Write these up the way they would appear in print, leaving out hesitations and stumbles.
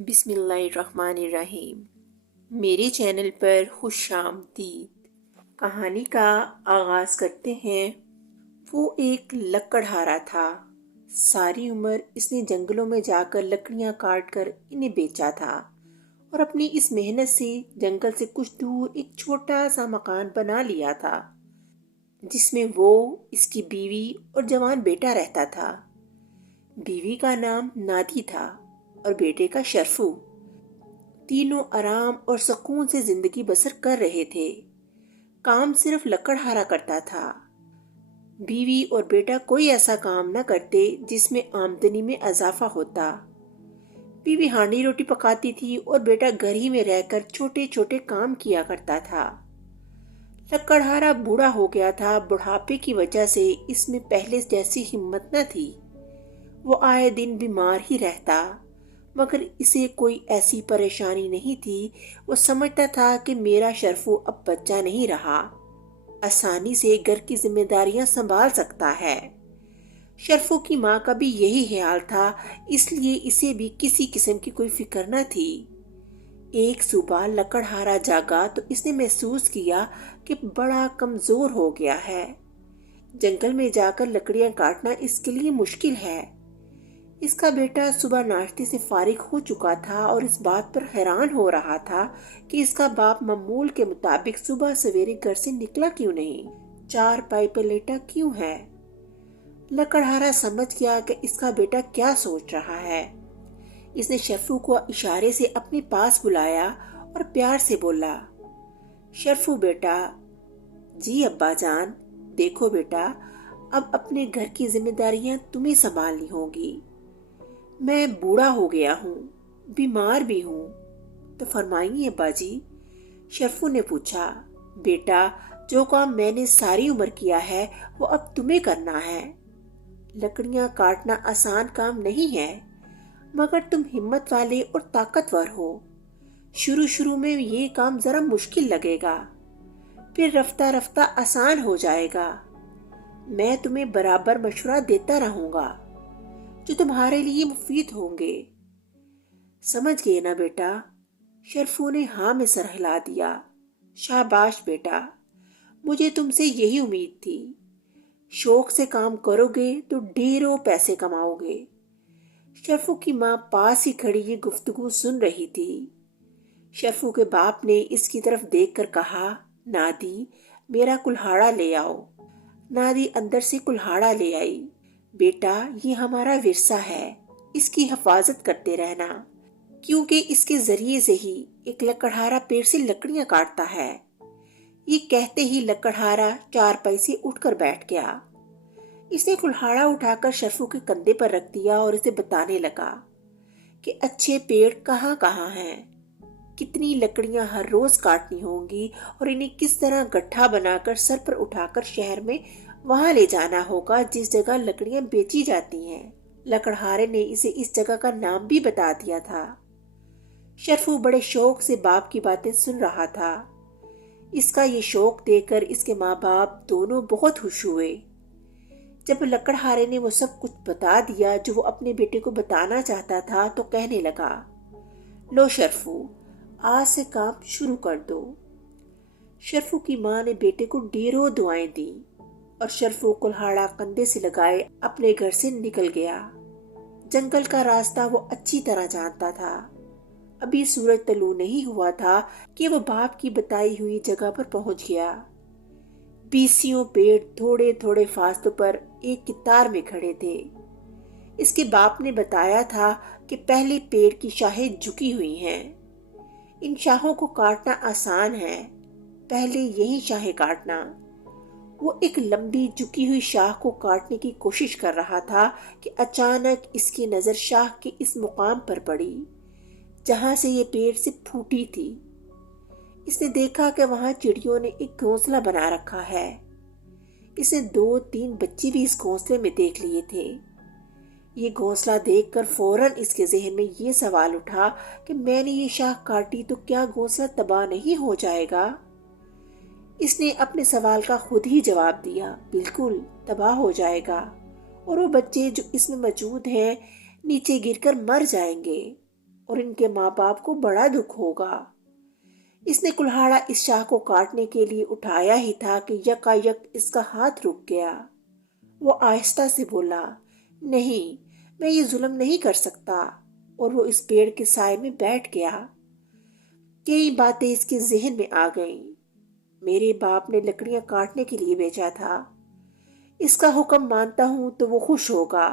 बिस्मिल्लाहिर्रहमानिर्रहीम। मेरे चैनल पर खुश आमदीद। कहानी का आगाज़ करते हैं। वो एक लकड़हारा था। सारी उम्र इसने जंगलों में जाकर लकड़ियां काट कर इन्हें बेचा था और अपनी इस मेहनत से जंगल से कुछ दूर एक छोटा सा मकान बना लिया था, जिसमें वो, इसकी बीवी और जवान बेटा रहता था। बीवी का नाम नादी था और बेटे का शरफू। तीनों आराम और सुकून से जिंदगी बसर कर रहे थे। काम सिर्फ लकड़हारा करता था। बीवी और बेटा कोई ऐसा काम न करते जिसमें आमदनी में इजाफा होता। बीवी हांडी रोटी पकाती थी और बेटा घर ही में रहकर छोटे छोटे काम किया करता था। लकड़हारा बूढ़ा हो गया था। बुढ़ापे की वजह से इसमें पहले जैसी हिम्मत न थी। वो आए दिन बीमार ही रहता, मगर इसे कोई ऐसी परेशानी नहीं थी। वो समझता था कि मेरा शरफू अब बच्चा नहीं रहा, आसानी से घर की जिम्मेदारियां संभाल सकता है। शरफू की माँ का भी यही ख्याल था, इसलिए इसे भी किसी किस्म की कोई फिक्र न थी। एक सुबह लकड़हारा जागा तो इसने महसूस किया कि बड़ा कमजोर हो गया है। जंगल में जाकर लकड़ियां काटना इसके लिए मुश्किल है। इसका बेटा सुबह नाश्ते से फारिग हो चुका था और इस बात पर हैरान हो रहा था कि इसका बाप मामूल के मुताबिक सुबह सवेरे घर से निकला क्यों नहीं, चारपाई पर लेटा क्यों है। लकड़हारा समझ गया कि इसका बेटा क्या सोच रहा है। इसने शरफू को इशारे से अपने पास बुलाया और प्यार से बोला, शरफू बेटा। जी अब्बा जान। देखो बेटा, अब अपने घर की जिम्मेदारियां तुम्हें संभालनी होगी। मैं बूढ़ा हो गया हूँ, बीमार भी हूँ, तो फरमाइए अब्बा जी। शरफू ने पूछा, बेटा, जो काम मैंने सारी उम्र किया है वो अब तुम्हें करना है। लकड़ियां काटना आसान काम नहीं है, मगर तुम हिम्मत वाले और ताकतवर हो। शुरू शुरू में ये काम जरा मुश्किल लगेगा, फिर रफ्ता रफ्ता आसान हो जाएगा। मैं तुम्हें बराबर मशवरा देता रहूंगा जो तुम्हारे लिए मुफीद होंगे। समझ गए ना बेटा? शरफू ने हाँ में सर हिला दिया। शाबाश बेटा, मुझे तुमसे यही उम्मीद थी। शौक से काम करोगे तो ढेरों पैसे कमाओगे। शरफू की माँ पास ही खड़ी ये गुफ्तगू सुन रही थी। शरफू के बाप ने इसकी तरफ देखकर कहा, नादी, मेरा कुल्हाड़ा ले आओ। नादी अंदर से कुल्हाड़ा ले आई। बेटा, ये हमारा विरसा है, इसकी हिफाजत करते रहना, क्योंकि इसके जरिए से ही एक लकड़हारा पेड़ से लकड़ियां काटता है। ये कहते ही लकड़हारा चारपाई से उठकर बैठ गया। इसने कुल्हाड़ा उठाकर शरफू के कंधे पर रख दिया और इसे बताने लगा कि अच्छे पेड़ कहाँ कहाँ हैं, कितनी लकड़ियां हर रोज काटनी होंगी और इन्हें किस तरह गट्ठा बनाकर सर पर उठाकर शहर में वहां ले जाना होगा जिस जगह लकड़ियां बेची जाती हैं। लकड़हारे ने इसे इस जगह का नाम भी बता दिया था। शरफू बड़े शौक से बाप की बातें सुन रहा था। इसका ये शौक देखकर इसके माँ बाप दोनों बहुत खुश हुए। जब लकड़हारे ने वो सब कुछ बता दिया जो वो अपने बेटे को बताना चाहता था, तो कहने लगा, लो शरफू, आज से काम शुरू कर दो। शरफू की माँ ने बेटे को ढेरों दुआएं दी और शरफू कुल्हाड़ा कंधे से लगाए अपने घर से निकल गया। जंगल का रास्ता वो अच्छी तरह जानता था। अभी सूरज तलू नहीं हुआ था कि वो बाप की बताई हुई जगह पर पहुंच गया। बीसियों पेड़ थोड़े थोड़े फासलों पर एक कितार में खड़े थे। इसके बाप ने बताया था कि पहले पेड़ की शाखें झुकी हुई हैं। इन शाखों को काटना आसान है, पहले यही शाखें काटना। वो एक लंबी झुकी हुई शाख को काटने की कोशिश कर रहा था कि अचानक इसकी नजर शाख के इस मुकाम पर पड़ी जहां से ये पेड़ से फूटी थी। इसने देखा कि वहां चिड़ियों ने एक घोंसला बना रखा है। इसने 2-3 बच्चे भी इस घोंसले में देख लिए थे। ये घोंसला देखकर फौरन इसके जहन में ये सवाल उठा कि मैंने ये शाख काटी तो क्या घोंसला तबाह नहीं हो जाएगा? इसने अपने सवाल का खुद ही जवाब दिया, बिल्कुल तबाह हो जाएगा और वो बच्चे जो इसमें मौजूद हैं नीचे गिरकर मर जाएंगे और इनके माँ बाप को बड़ा दुख होगा। इसने कुल्हाड़ा इस शाह को काटने के लिए उठाया ही था कि यकायक इसका हाथ रुक गया। वो आहिस्ता से बोला, नहीं, मैं ये जुल्म नहीं कर सकता। और वो इस पेड़ के साए में बैठ गया। कई बातें इसके जहन में आ गईं। मेरे बाप ने लकड़ियां काटने के लिए भेजा था। इसका हुक्म मानता हूं तो वो खुश होगा।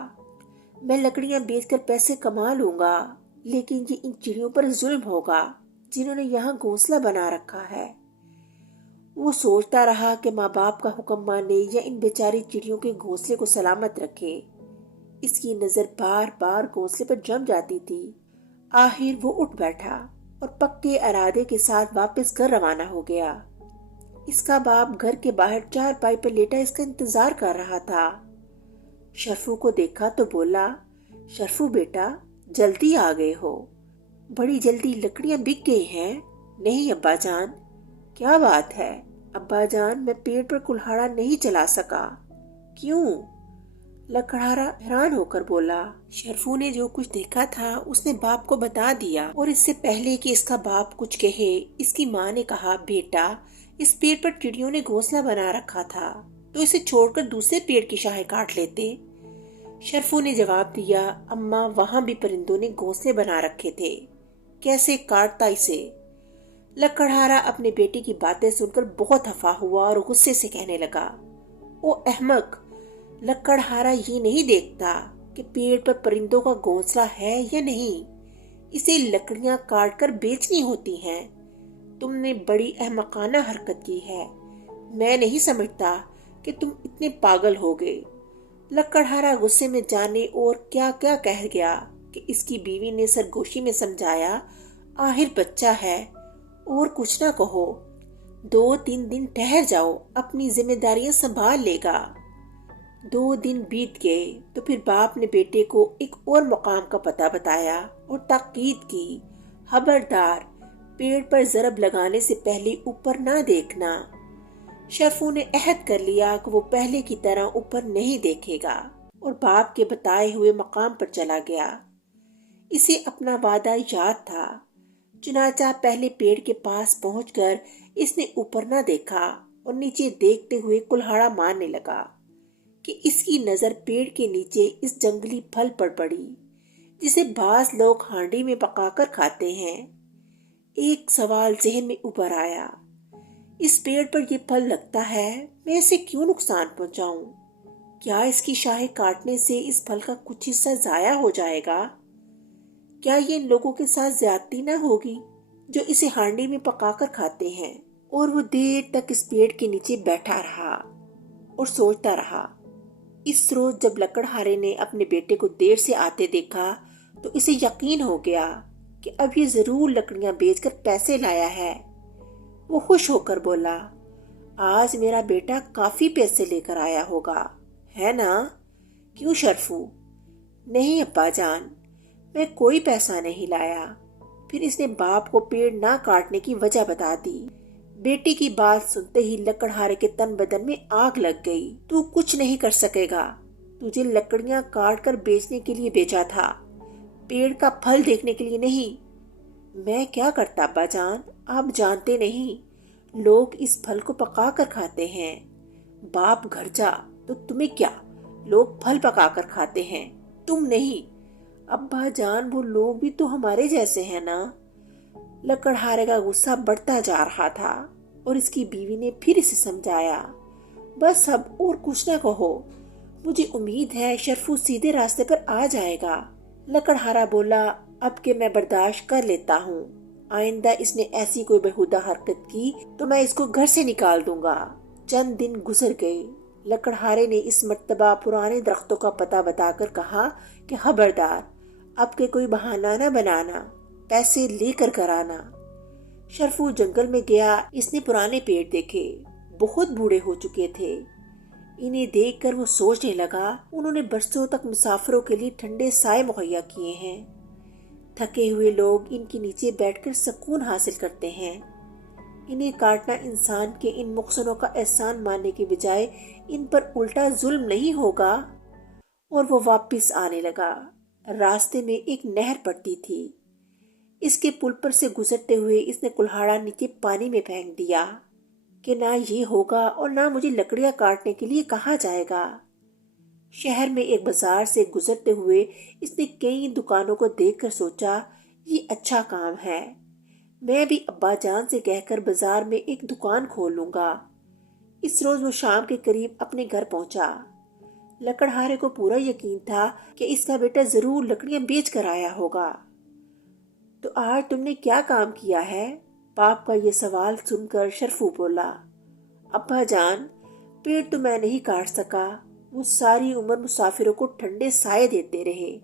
मैं लकड़ियां बेचकर पैसे कमा लूंगा, लेकिन ये इन चिड़ियों पर जुल्म होगा जिन्होंने यहाँ घोंसला बना रखा है। वो सोचता रहा कि माँ बाप का हुक्म माने या इन बेचारी चिड़ियों के घोंसले को सलामत रखे। इसकी नजर बार बार घोंसले पर जम जाती थी। आखिर वो उठ बैठा और पक्के इरादे के साथ वापस घर रवाना हो गया। इसका बाप घर के बाहर चारपाई पर लेटा इसका इंतजार कर रहा था। शरफू को देखा तो बोला, शरफू बेटा, जल्दी आ गए हो। बड़ी जल्दी लकड़ियां बिक गई हैं। नहीं अब्बा जान। क्या बात है अब्बा जान, मैं पेड़ पर कुल्हाड़ा नहीं चला सका। क्यों? लकड़हारा हैरान होकर बोला। शरफू ने जो कुछ देखा था उसने बाप को बता दिया, और इससे पहले कि इसका बाप कुछ कहे, इसकी माँ ने कहा, बेटा, इस पेड़ पर चिड़ियों ने घोंसला बना रखा था, तो इसे छोड़कर दूसरे पेड़ की शाखें काट लेते। शरफू ने जवाब दिया, अम्मा, वहां भी परिंदों ने घोंसले बना रखे थे, कैसे काटता इसे। लकड़हारा अपने बेटे की बातें सुनकर बहुत खफा हुआ और गुस्से से कहने लगा, ओ अहमक, लकड़हारा ये नहीं देखता कि पेड़ पर परिंदों का घोंसला है या नहीं। इसे लकड़ियां काटकर बेचनी होती हैं। तुमने बड़ी अहमकाना हरकत की है। मैं नहीं समझता कि तुम इतने पागल हो गए। लकड़हारा गुस्से में जाने और क्या क्या कह गया कि इसकी बीवी ने सरगोशी में समझाया, आखिर बच्चा है और कुछ ना कहो, 2-3 दिन ठहर जाओ, अपनी जिम्मेदारियां संभाल लेगा। 2 दिन बीत गए तो फिर बाप ने बेटे को एक और मकाम का पता बताया और ताकीद की, खबरदार, पेड़ पर जरब लगाने से पहले ऊपर ना देखना। शरफू ने अहद कर लिया कि वो पहले की तरह ऊपर नहीं देखेगा और बाप के बताए हुए मकाम पर चला गया। इसे अपना वादा याद था। चुनाचा पहले पेड़ के पास पहुंचकर इसने ऊपर ना देखा और नीचे देखते हुए कुल्हाड़ा मारने लगा कि इसकी नजर पेड़ के नीचे इस जंगली फल पर पड़ी जिसे बाज लोग हांडी में पकाकर खाते हैं। एक सवाल जहन में उभर आया, इस पेड़ पर ये फल लगता है, मैं इसे क्यों नुकसान पहुंचाऊं? क्या इसकी शाखें काटने से इस फल का कुछ हिस्सा जाया हो जाएगा? क्या ये इन लोगों के साथ ज्यादती न होगी जो इसे हांडी में पकाकर खाते हैं? और वो देर तक इस पेड़ के नीचे बैठा रहा और सोचता रहा। इस रोज जब लकड़हारे ने अपने बेटे को देर से आते देखा तो इसे यकीन हो गया कि अब ये जरूर लकड़ियां बेचकर पैसे लाया है। वो खुश होकर बोला, आज मेरा बेटा काफी पैसे लेकर आया होगा, है ना? क्यों शरफू? नहीं अब्बा जान, मैं कोई पैसा नहीं लाया। फिर इसने बाप को पेड़ ना काटने की वजह बता दी। बेटी की बात सुनते ही लकड़हारे के तन बदन में आग लग गई। तू कुछ नहीं कर सकेगा, तुझे लकड़ियां काट कर बेचने के लिए बेचा था, पेड़ का फल देखने के लिए नहीं। मैं क्या करता अब्बा जान, आप जानते नहीं, लोग इस फल को पका कर खाते हैं। बाप घर जा तो तुम्हें क्या, लोग फल पका कर खाते हैं, तुम नहीं। अब्बा जान, वो लोग भी तो हमारे जैसे हैं ना। लकड़हारे का गुस्सा बढ़ता जा रहा था और इसकी बीवी ने फिर इसे समझाया, बस अब और कुछ ना कहो, मुझे उम्मीद है शरफू सीधे रास्ते पर आ जाएगा। लकड़हारा बोला, अब के मैं बर्दाश्त कर लेता हूँ, आइंदा इसने ऐसी कोई बेहुदा हरकत की तो मैं इसको घर से निकाल दूंगा। चंद दिन गुजर गए। लकड़हारे ने इस मर्तबा पुराने दरख्तों का पता बताकर कहा कि खबरदार, अब के कोई बहाना न बनाना, पैसे लेकर कराना। शरफू जंगल में गया। इसने पुराने पेड़ देखे, बहुत बूढ़े हो चुके थे। इन्हें देखकर वो सोचने लगा, उन्होंने बरसों तक मुसाफिरों के लिए ठंडे साए मुहैया किए हैं। थके हुए लोग इनके नीचे बैठकर सुकून हासिल करते हैं। इन्हें काटना इंसान के इन नुकसानों का एहसान मानने के बजाय इन पर उल्टा जुल्म नहीं होगा। और वो वापस आने लगा। रास्ते में एक नहर पड़ती थी। اس کے پل پر سے گزرتے ہوئے اس نے کلہاڑا نیچے پانی میں پھینک دیا کہ نہ یہ ہوگا اور نہ مجھے لکڑیاں کاٹنے کے لیے کہا جائے گا۔ شہر میں ایک بازار سے گزرتے ہوئے اس نے کئی دکانوں کو دیکھ کر سوچا، یہ اچھا کام ہے، میں بھی ابا جان سے کہہ کر بازار میں ایک دکان کھول لوں گا۔ اس روز وہ شام کے قریب اپنے گھر پہنچا۔ لکڑہارے کو پورا یقین تھا کہ اس کا بیٹا ضرور لکڑیاں بیچ کر آیا ہوگا۔ تو آج تم نے کیا کام کیا ہے؟ باپ کا یہ سوال سن کر شرفو بولا، ابا جان، پیڑ تو میں نہیں کاٹ سکا، وہ ساری عمر مسافروں کو ٹھنڈے سائے دیتے رہے۔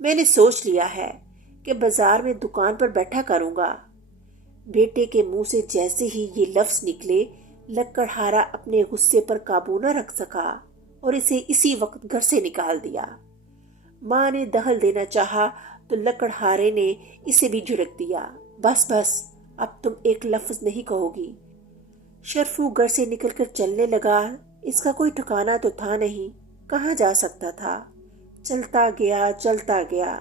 میں نے سوچ لیا ہے کہ بازار میں دکان پر بیٹھا کروں گا۔ بیٹے کے منہ سے جیسے ہی یہ لفظ نکلے، لکڑہارا اپنے غصے پر قابو نہ رکھ سکا اور اسے اسی وقت گھر سے نکال دیا۔ ماں نے دخل دینا چاہا تو لکڑہارے نے اسے بھی جھڑک دیا، بس بس، اب تم ایک لفظ نہیں کہو گی۔ شرفو گھر سے نکل کر چلنے لگا۔ اس کا کوئی ٹھکانہ تو تھا نہیں، کہاں جا سکتا تھا؟ چلتا گیا،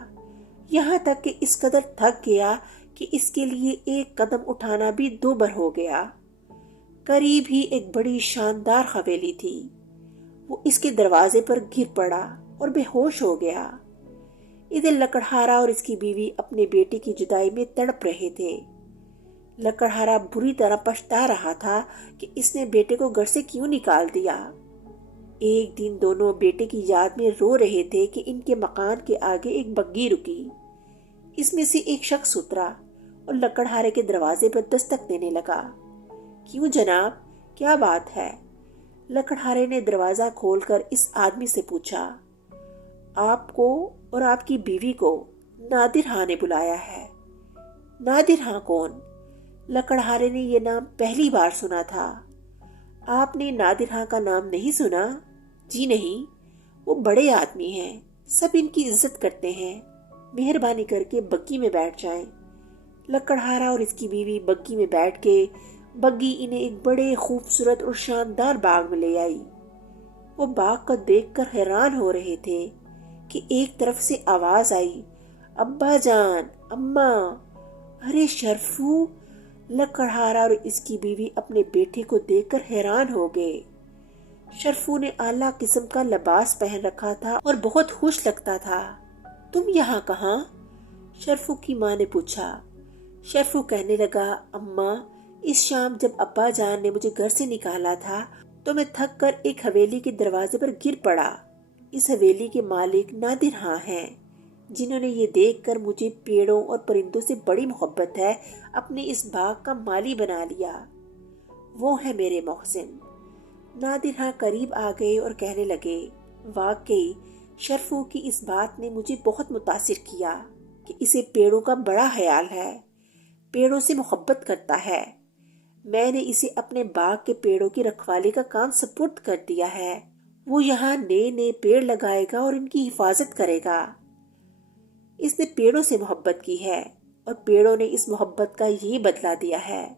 یہاں تک کہ اس قدر تھک گیا کہ اس کے لیے ایک قدم اٹھانا بھی دوبر ہو گیا۔ قریب ہی ایک بڑی شاندار حویلی تھی۔ وہ اس کے دروازے پر گر پڑا اور بے ہوش ہو گیا۔ ادھر لکڑہارا اور اس کی بیوی اپنے بیٹے کی جدائی میں تڑپ رہے تھے۔ لکڑہارا بری طرح پچھتا رہا تھا کہ اس نے بیٹے کو گھر سے کیوں نکال دیا۔ ایک دن دونوں بیٹے کی یاد میں رو رہے تھے کہ ان کے مکان کے آگے ایک بگی رکی۔ اس میں سے ایک شخص اترا اور لکڑہارے کے دروازے پر دستک دینے لگا۔ کیوں جناب، کیا بات ہے؟ لکڑہارے نے دروازہ کھول کر اس آدمی سے پوچھا۔ آپ کو اور آپ کی بیوی کو نادر ہاں نے بلایا ہے۔ نادر ہاں کون؟ لکڑہارے نے یہ نام پہلی بار سنا تھا۔ آپ نے نادر ہاں کا نام نہیں سنا؟ جی نہیں، وہ بڑے آدمی ہیں، سب ان کی عزت کرتے ہیں، مہربانی کر کے بگی میں بیٹھ جائیں۔ لکڑہارا اور اس کی بیوی بگی میں بیٹھ کے بگی انہیں ایک بڑے خوبصورت اور شاندار باغ میں لے آئی۔ وہ باغ کو دیکھ کر حیران ہو رہے تھے کہ ایک طرف سے آواز آئی، ابا جان، اماں۔ ارے شرفو! لکڑہارا اور اس کی بیوی اپنے بیٹے کو دیکھ کر حیران ہو گئے۔ شرفو نے اعلیٰ قسم کا لباس پہن رکھا تھا اور بہت خوش لگتا تھا۔ تم یہاں کہاں؟ شرفو کی ماں نے پوچھا۔ شرفو کہنے لگا، اماں، اس شام جب ابا جان نے مجھے گھر سے نکالا تھا تو میں تھک کر ایک حویلی کے دروازے پر گر پڑا۔ اس حویلی کے مالک نادر ہاں ہیں، جنہوں نے یہ دیکھ کر مجھے پیڑوں اور پرندوں سے بڑی محبت ہے اپنے اس باغ کا مالی بنا لیا۔ وہ ہے میرے محسن۔ نادر ہاں قریب آ گئے اور کہنے لگے، واقعی شرفو کی اس بات نے مجھے بہت متاثر کیا کہ اسے پیڑوں کا بڑا خیال ہے، پیڑوں سے محبت کرتا ہے۔ میں نے اسے اپنے باغ کے پیڑوں کی رکھوالی کا کام سپرد کر دیا ہے۔ وہ یہاں نئے نئے پیڑ لگائے گا اور ان کی حفاظت کرے گا۔ اس نے پیڑوں سے محبت کی ہے اور پیڑوں نے اس محبت کا یہ بدلہ دیا ہے۔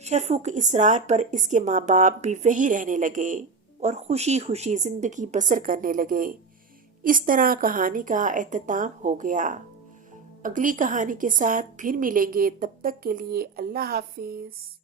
شرفو کے اصرار پر اس کے ماں باپ بھی وہی رہنے لگے اور خوشی خوشی زندگی بسر کرنے لگے۔ اس طرح کہانی کا اختتام ہو گیا۔ اگلی کہانی کے ساتھ پھر ملیں گے، تب تک کے لیے اللہ حافظ۔